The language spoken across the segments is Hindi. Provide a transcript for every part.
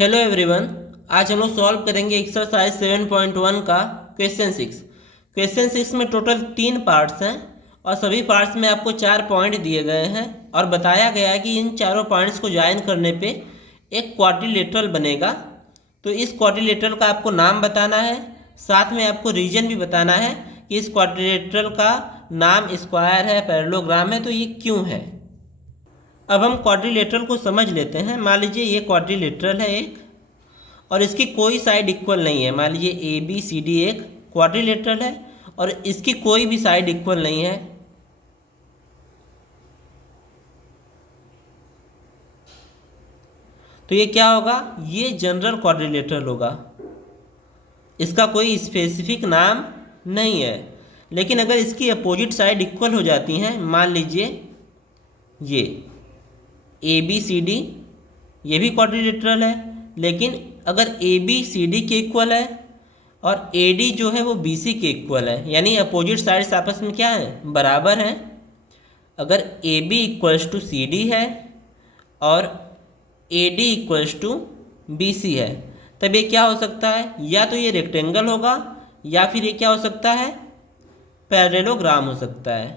Hello everyone. आज हम लोग सॉल्व करेंगे एक्सरसाइज 7.1 का क्वेश्चन 6। क्वेश्चन 6 में टोटल 3 पार्ट्स हैं और सभी पार्ट्स में आपको 4 पॉइंट दिए गए हैं और बताया गया है कि इन चारों पॉइंट्स को ज्वाइन करने पे एक क्वाड्रिलेटरल बनेगा। तो इस क्वाड्रिलेटरल का आपको नाम बताना है, साथ में आपको रीजन भी बताना है कि इस क्वाड्रिलेटरल का नाम स्क्वायर है, पैरेललोग्राम है, तो ये क्यों है। अब हम क्वाड्रिलेटरल को समझ लेते हैं। मान लीजिए ये क्वाड्रिलेटरल है एक और इसकी कोई साइड इक्वल नहीं है। मान लीजिए ए बी सी डी एक क्वाड्रिलेटरल है और इसकी कोई भी साइड इक्वल नहीं है। तो ये क्या होगा? ये जनरल क्वाड्रिलेटरल होगा, इसका कोई स्पेसिफिक नाम नहीं है। लेकिन अगर इसकी अपोजिट साइड इक्वल हो जाती हैं, मान लीजिए ये ए बी सी डी, ये भी क्वाड्रिलेटरल है, लेकिन अगर ए बी सी डी के इक्वल है और ए डी जो है वो बी सी के इक्वल है, यानी अपोजिट साइड्स आपस में क्या है? बराबर हैं। अगर A B equals to C D है और A D equals to B C है, तब ये क्या हो सकता है? या तो ये रेक्टेंगल होगा या फिर ये क्या हो सकता है? पैरेललोग्राम हो सकता है,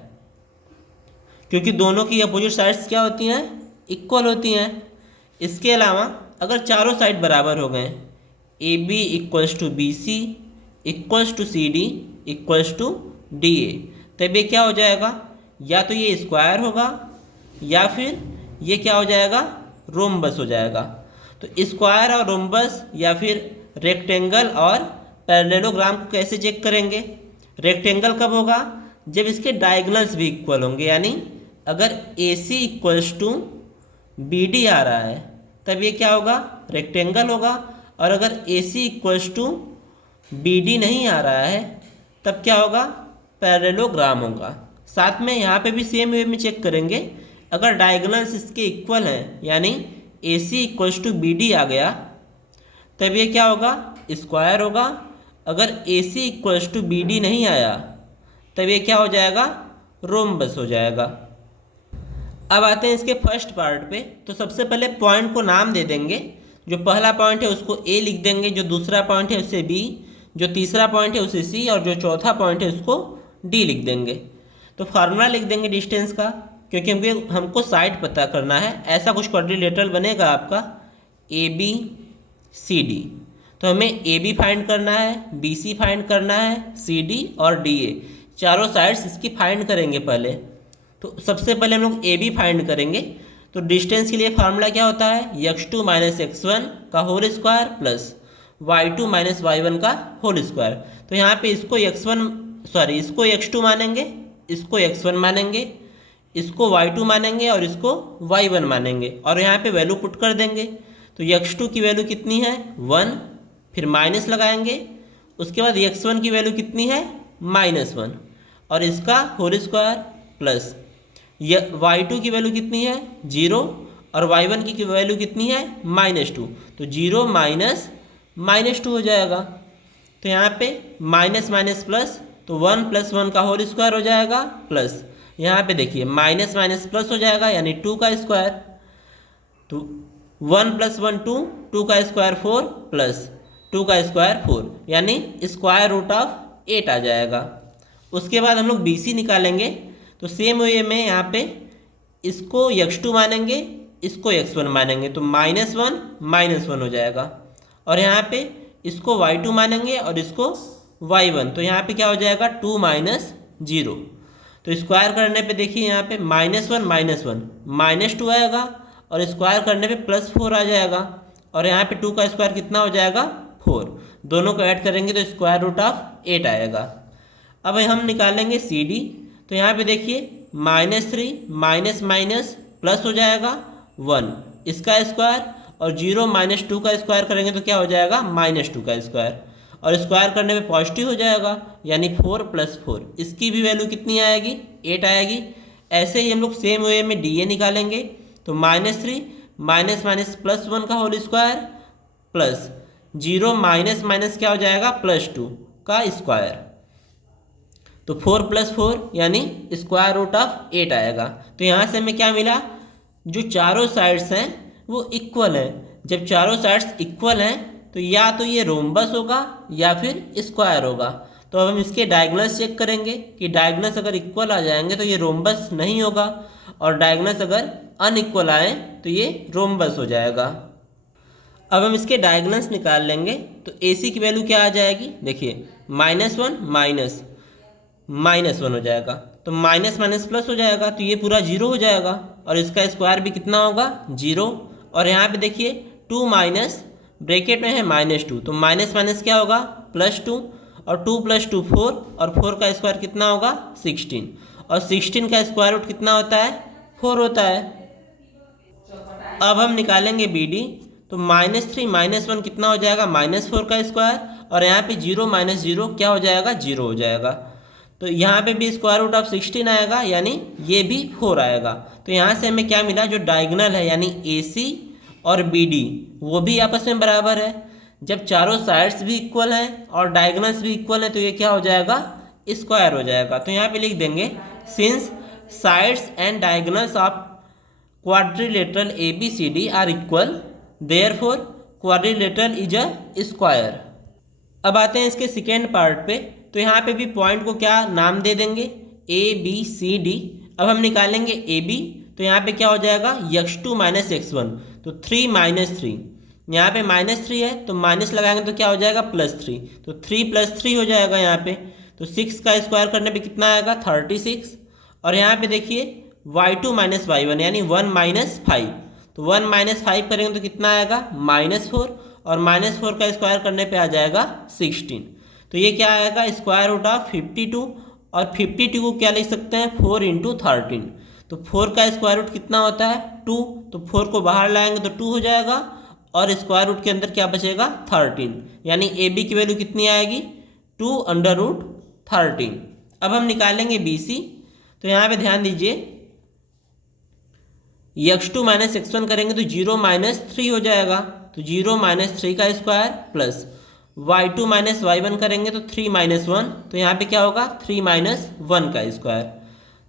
क्योंकि दोनों की अपोजिट साइड्स क्या होती हैं? इक्वल होती हैं। इसके अलावा अगर चारों साइड बराबर हो गए, A B equals to B C equals to C D equals to D A, तब ये क्या हो जाएगा? या तो ये स्क्वायर होगा या फिर ये क्या हो जाएगा? रोम्बस हो जाएगा। तो स्क्वायर और रोम्बस या फिर रेक्टेंगल और पैरेललोग्राम को कैसे चेक करेंगे? रेक्टेंगल कब होगा? जब इसके डायगोनल्स भी इक्वल होंगे, यानी अगर ए सी इक्वल्स टू बी डी आ रहा है तब ये क्या होगा? रेक्टेंगल होगा। और अगर ए सी इक्वल्स टू बी डी नहीं आ रहा है तब क्या होगा? पैरेललोग्राम होगा। साथ में यहाँ पे भी सेम वे में चेक करेंगे। अगर डायगोनल्स इसके इक्वल हैं, यानी ए सी इक्वल्स टू बी डी आ गया, तब ये क्या होगा? स्क्वायर होगा। अगर ए सी इक्वल्स टू बी डी नहीं आया तब ये क्या हो जाएगा? रोम्बस हो जाएगा। अब आते हैं इसके फर्स्ट पार्ट पे। तो सबसे पहले पॉइंट को नाम दे देंगे। जो पहला पॉइंट है उसको ए लिख देंगे, जो दूसरा पॉइंट है उसे बी, जो तीसरा पॉइंट है उसे सी और जो चौथा पॉइंट है उसको डी लिख देंगे। तो फार्मूला लिख देंगे डिस्टेंस का, क्योंकि हमको साइड पता करना है। ऐसा कुछ क्वाड्रिलेटरल बनेगा आपका ए बी सी डी। तो हमें ए बी फाइंड करना है, बी सी फाइंड करना है, सी डी और डी ए, चारों साइड्स इसकी फाइंड करेंगे पहले। तो सबसे पहले हम लोग ए बी फाइंड करेंगे। तो डिस्टेंस के लिए फार्मूला क्या होता है? x2 माइनस x1 का whole square plus y2 minus y1 का होल स्क्वायर। तो यहाँ पे इसको इसको x2 मानेंगे, इसको x1 मानेंगे, इसको y2 मानेंगे और इसको y1 मानेंगे और यहाँ पे वैल्यू पुट कर देंगे। तो x2 की वैल्यू कितनी है? 1, फिर माइनस लगाएंगे। उसके बाद x1 की वैल्यू कितनी है? -1 और इसका होल स्क्वायर प्लस y2 की वैल्यू कितनी है? 0 और y1 की वैल्यू कितनी है? -2। तो 0 माइनस -2 हो जाएगा। तो यहाँ पे माइनस माइनस प्लस, तो 1 + 1 का होल स्क्वायर हो जाएगा प्लस यहाँ पे देखिए माइनस माइनस प्लस हो जाएगा, यानी 2 का स्क्वायर। तो 1 + 1 2, 2 का स्क्वायर 4 प्लस 2 का स्क्वायर 4, यानी स्क्वायर रूट ऑफ 8 आ जाएगा। उसके बाद हम लोग बी सी निकालेंगे। तो सेम वे में यहाँ पे इसको x2 मानेंगे, इसको x1 मानेंगे, तो -1 हो जाएगा। और यहाँ पे इसको y2 मानेंगे और इसको y1, तो यहाँ पे क्या हो जाएगा? 2 - 0। तो स्क्वायर करने पे देखिए यहाँ पे -1 -2 आएगा और स्क्वायर करने पे +4 आ जाएगा और यहाँ पे 2 का स्क्वायर कितना हो जाएगा? 4। दोनों को ऐड करेंगे तो स्क्वायर रूट ऑफ 8 आएगा। अब हम निकालेंगे सी डी। तो यहाँ पे देखिए -3 माइनस माइनस प्लस हो जाएगा 1, इसका स्क्वायर, और 0 - 2 का स्क्वायर करेंगे तो क्या हो जाएगा? -2 का स्क्वायर, और स्क्वायर करने पे पॉजिटिव हो जाएगा, यानी 4 + 4, इसकी भी वैल्यू कितनी आएगी? 8 आएगी। ऐसे ही हम लोग सेम वे में डी ए निकालेंगे। तो -3 माइनस माइनस प्लस 1 का whole square plus 0 minus minus क्या हो जाएगा? +2 का स्क्वायर। तो 4 + 4 यानी स्क्वायर रूट ऑफ 8 आएगा। तो यहाँ से हमें क्या मिला? जो चारों साइड्स हैं वो इक्वल है, जब चारों साइड्स इक्वल हैं तो या तो ये रोम्बस होगा या फिर स्क्वायर होगा। तो अब हम इसके डायगोनल्स चेक करेंगे कि डायगोनल्स अगर इक्वल आ जाएंगे तो ये रोम्बस नहीं होगा, और डायगोनल्स अगर अनइक्वल आए तो ये रोम्बस हो जाएगा। अब हम इसके डायगोनल्स निकाल लेंगे तो AC की वैल्यू क्या आ जाएगी, देखिए -1 -1 हो जाएगा, तो माइनस माइनस प्लस हो जाएगा, तो ये पूरा 0 हो जाएगा, और इसका स्क्वायर भी कितना होगा 0। और यहाँ पे देखिए 2 माइनस ब्रैकेट में है -2, तो माइनस माइनस क्या होगा +2, और 2 + 2 4, और 4 का स्क्वायर कितना होगा 16, और 16 का स्क्वायर रूट कितना होता है 4 होता है। अब हम निकालेंगे BD, तो -3 -1 कितना हो जाएगा -4 का स्क्वायर, और यहाँ पे 0 - 0 क्या हो जाएगा 0 हो जाएगा, तो यहाँ पे भी स्क्वायर रूट ऑफ 16 आएगा, यानी ये भी 4 आएगा। तो यहाँ से हमें क्या मिला, जो डायगोनल है यानी AC और BD वो भी आपस में बराबर है। जब चारों साइड्स भी इक्वल हैं और डायगोनल्स भी इक्वल हैं तो ये क्या हो जाएगा स्क्वायर हो जाएगा। तो यहाँ पे लिख देंगे since sides and diagonals of quadrilateral ABCD are equal, therefore quadrilateral is a square. अब आते हैं इसके सेकेंड पार्ट पे, तो यहाँ पे भी पॉइंट को क्या नाम दे देंगे ABCD। अब हम निकालेंगे AB, तो यहाँ पे क्या हो जाएगा x2 - x1, तो 3 - 3, यहाँ पे -3 है तो माइनस लगाएंगे तो क्या हो जाएगा +3, तो 3 + 3 हो जाएगा यहाँ पे, तो 6 का स्क्वायर करने पे कितना आएगा 36। और यहाँ पे देखिए y2 - y1 यानी 1 - 5, तो 1 - 5 करेंगे तो कितना आएगा -4, और -4 का स्क्वायर करने पे आ जाएगा 16, तो ये क्या आएगा स्क्वायर रूट ऑफ 52, और 52 को क्या लिख सकते हैं 4 × 13, तो 4 का स्क्वायर रूट कितना होता है 2, तो 4 को बाहर लाएंगे तो 2 हो जाएगा, और स्क्वायर रूट के अंदर क्या बचेगा 13, यानी AB की वैल्यू कितनी आएगी 2 √ 13। अब हम निकालेंगे BC, तो यहाँ पे ध्यान दीजिए x2 - x1 करेंगे तो 0 - 3 हो जाएगा, तो 0 - 3 का स्क्वायर प्लस y2 - y1 करेंगे तो 3 - 1, तो यहाँ पे क्या होगा 3 - 1 का स्क्वायर,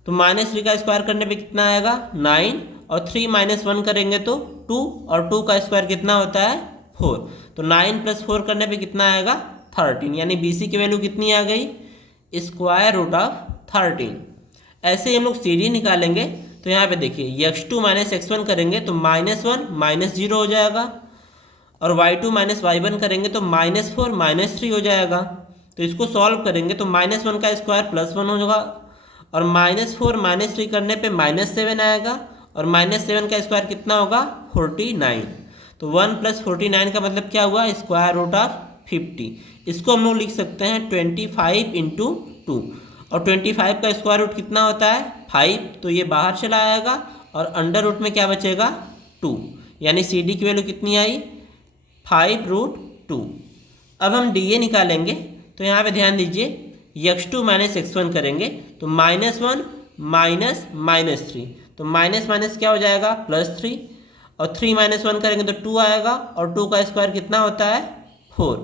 तो -3 का स्क्वायर करने पे कितना आएगा 9, और 3 - 1 करेंगे तो 2, और 2 का स्क्वायर कितना होता है 4, तो 9 + 4 करने पे कितना आएगा 13, यानी BC की वैल्यू कितनी आ गई स्क्वायर रूट ऑफ 13। ऐसे ही हम लोग CD निकालेंगे, तो यहाँ पे देखिए x2 - x1 करेंगे तो -1 - 0 हो जाएगा, और y2 - y1 करेंगे तो -4 - 3 हो जाएगा, तो इसको सॉल्व करेंगे तो -1 का स्क्वायर +1 होगा, और -4 - 3 करने पे -7 आएगा, और -7 का स्क्वायर कितना होगा 49, तो 1 + 49 का मतलब क्या हुआ स्क्वायर रूट ऑफ 50। इसको हम लोग लिख सकते हैं 25 × 2, और 25 का स्क्वायर रूट कितना होता है 5, तो ये बाहर चला आएगा, और अंडर रूट में क्या बचेगा 2, यानी CD की वैल्यू कितनी आई 5 √ 2। अब हम DA निकालेंगे, तो यहाँ पे ध्यान दीजिए x2 - x1 करेंगे तो -1 - -3, तो माइनस माइनस क्या हो जाएगा +3, और 3 - 1 करेंगे तो 2 आएगा, और 2 का स्क्वायर कितना होता है 4।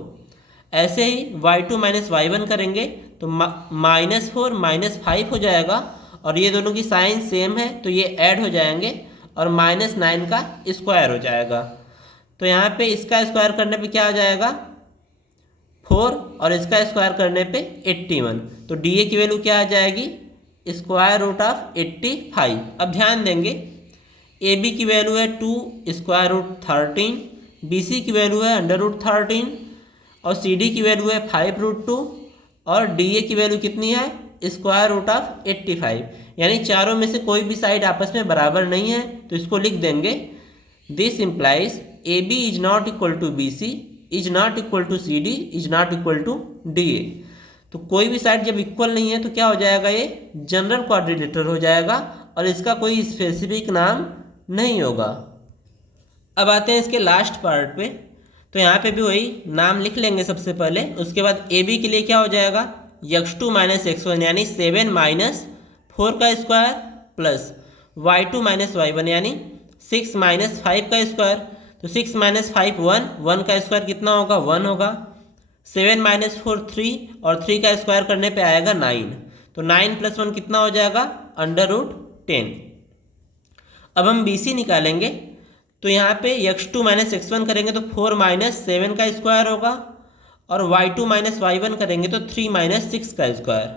ऐसे ही y2 - y1 करेंगे तो -4 - 5 हो जाएगा, और ये दोनों की साइन सेम है तो ये ऐड हो जाएंगे, और -9 का स्क्वायर हो जाएगा, तो यहाँ पे इसका स्क्वायर करने पे क्या आ जाएगा 4, और इसका स्क्वायर करने पे 81, तो DA की वैल्यू क्या आ जाएगी स्क्वायर रूट ऑफ 85। अब ध्यान देंगे AB की वैल्यू है 2 स्क्वायर रूट 13, BC की वैल्यू है √13, और CD की वैल्यू है 5 √ 2, और DA की वैल्यू कितनी है स्क्वायर रूट ऑफ 85, यानी चारों में से कोई भी साइड आपस में बराबर नहीं है, तो इसको लिख देंगे this implies AB is not equal to BC is not equal to CD is not equal to DA। तो कोई भी साइड जब इक्वल नहीं है तो क्या हो जाएगा ये जनरल क्वाड्रिलेटरल हो जाएगा, और इसका कोई स्पेसिफिक नाम नहीं होगा। अब आते हैं इसके लास्ट पार्ट पे, तो यहाँ पे भी वही नाम लिख लेंगे सबसे पहले, उसके बाद AB के लिए क्या हो जाएगा x2 - x1 यानी 7 - 4 का स्क्वायर प्लस y2 - y1 यानी 6 - 5 का स्क्वायर, तो 6 - 5 1 का स्क्वायर कितना होगा 1 होगा, 7 - 4 3, और 3 का स्क्वायर करने पे आएगा 9, तो 9 + 1 कितना हो जाएगा √10। अब हम BC निकालेंगे, तो यहाँ पे x2 माइनस x1 करेंगे तो 4 माइनस 7 का स्क्वायर होगा, और y2 माइनस y1 करेंगे तो 3 माइनस 6 का स्क्वायर।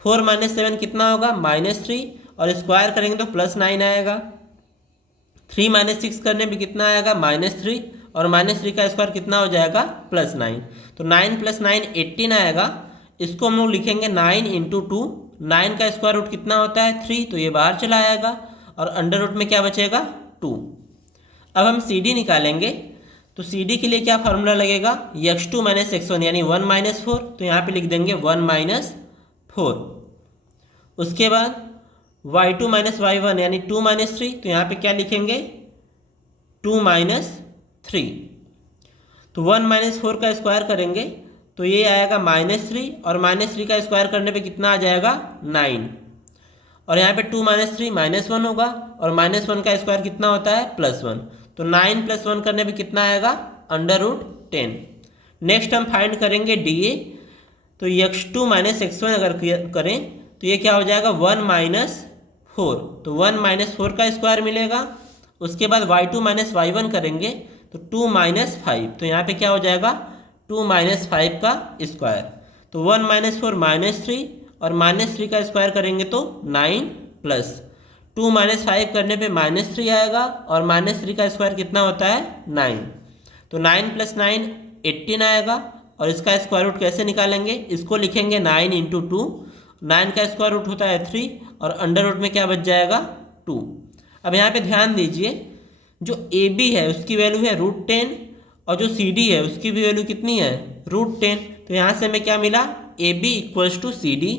4 माइनस 7 कितना होगा, -3, और स्क्वायर करेंगे तो +9 आएगा। 3 माइनस 6 करने पे कितना आएगा, -3, और -3 का स्क्वायर कितना हो जाएगा, +9। तो 9 + 9 18 आएगा। इसको हम लोग लिखेंगे 9 × 2। 9 का स्क्वायर रूट कितना होता है, 3, तो ये बाहर चला आएगा, और अंडर रूट में क्या बचेगा, 2। अब हम सी डी निकालेंगे। तो सी डी के लिए क्या फार्मूला लगेगा, x2 माइनस x1 यानी 1 - 4, तो यहाँ पे लिख देंगे 1 - 4। उसके बाद y2 माइनस y1 यानी 2 - 3, तो यहाँ पे क्या लिखेंगे, 2 - 3। तो 1 - 4 का स्क्वायर करेंगे तो ये आएगा -3, और -3 का स्क्वायर करने पे कितना आ जाएगा, 9, और यहाँ पे 2 - 3 -1 होगा, और -1 का स्क्वायर कितना होता है, +1। तो 9 + 1 करने पे कितना आएगा, √10। नेक्स्ट हम फाइंड करेंगे DA। तो x2 माइनस x1 अगर करें तो ये क्या हो जाएगा, 1 - 4। तो 1 - 4 का स्क्वायर मिलेगा। उसके बाद y2 माइनस y1 करेंगे तो 2 - 5। तो यहाँ पे क्या हो जाएगा, 2 - 5 का स्क्वायर। तो 1 - 4 -3, और -3 का स्क्वायर करेंगे तो 9, प्लस 2 - 5 करने पे -3 आएगा, और -3 का स्क्वायर कितना होता है, 9। तो 9 + 9 18 आएगा, और इसका स्क्वायर रूट कैसे निकालेंगे, इसको लिखेंगे 9 × 2। 9 का स्क्वायर रूट होता है 3, और अंडर रूट में क्या बच जाएगा, 2। अब यहाँ पे ध्यान दीजिए, जो AB है उसकी वैल्यू है √10, और जो CD है उसकी भी वैल्यू कितनी है, √10। तो यहाँ से हमें क्या मिला, AB = CD।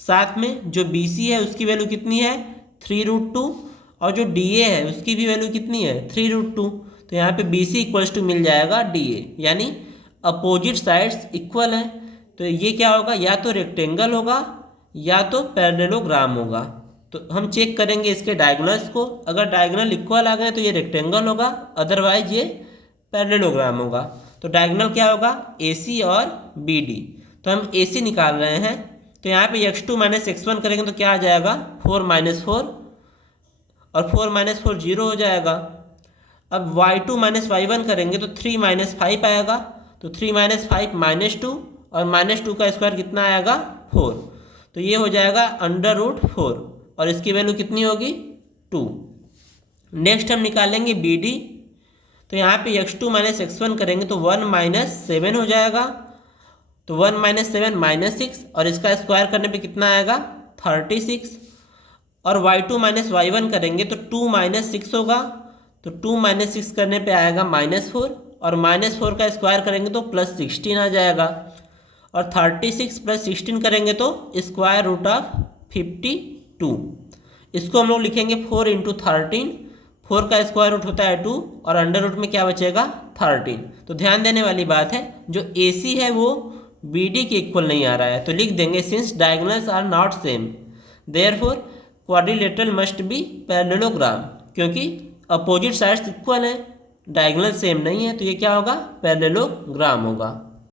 साथ में जो BC है उसकी वैल्यू कितनी है, 3√2, और जो DA है उसकी भी वैल्यू कितनी है, 3√2। तो यहाँ पे BC = मिल जाएगा DA, यानी अपोजिट साइड्स इक्वल हैं। तो ये क्या होगा, या तो रेक्टेंगल होगा या तो पैरेललोग्राम होगा। तो हम चेक करेंगे इसके डायगोनल्स को। अगर डायगोनल इक्वल आ गए तो ये रेक्टेंगल होगा, अदरवाइज ये पैरेललोग्राम होगा। तो डायगोनल क्या होगा, AC और BD। तो हम AC निकाल रहे हैं। तो यहाँ पे x2 माइनस x1 करेंगे तो क्या आ जाएगा, 4 - 4, और 4 - 4 0 हो जाएगा। अब y2 माइनस y1 करेंगे तो 3 - 5 आएगा। तो 3 - 5 -2, और -2 का स्क्वायर कितना आएगा, 4। तो ये हो जाएगा √4, और इसकी वैल्यू कितनी होगी, 2। नेक्स्ट हम निकालेंगे BD। तो यहाँ पे x2 माइनस x1 करेंगे तो 1 - 7 हो जाएगा। तो 1 - 7 -6, और इसका स्क्वायर करने पे कितना आएगा, 36। और y2 माइनस y1 करेंगे तो 2 - 6 होगा। तो 2 - 6 करने पे आएगा -4, और -4 का स्क्वायर करेंगे तो +16 आ जाएगा। और 36 + 16 करेंगे तो √52। इसको हम लोग लिखेंगे 4 × 13। 4 का स्क्वायर रूट होता है 2, और अंडर रूट में क्या बचेगा, 13। तो ध्यान देने वाली बात है, जो AC है वो BD के इक्वल नहीं आ रहा है। तो लिख देंगे since diagonals are not same therefore quadrilateral must be parallelogram. क्योंकि अपोजिट साइड्स इक्वल हैं, डायगोनल सेम नहीं है, तो ये क्या होगा, पैरेललोग्राम होगा।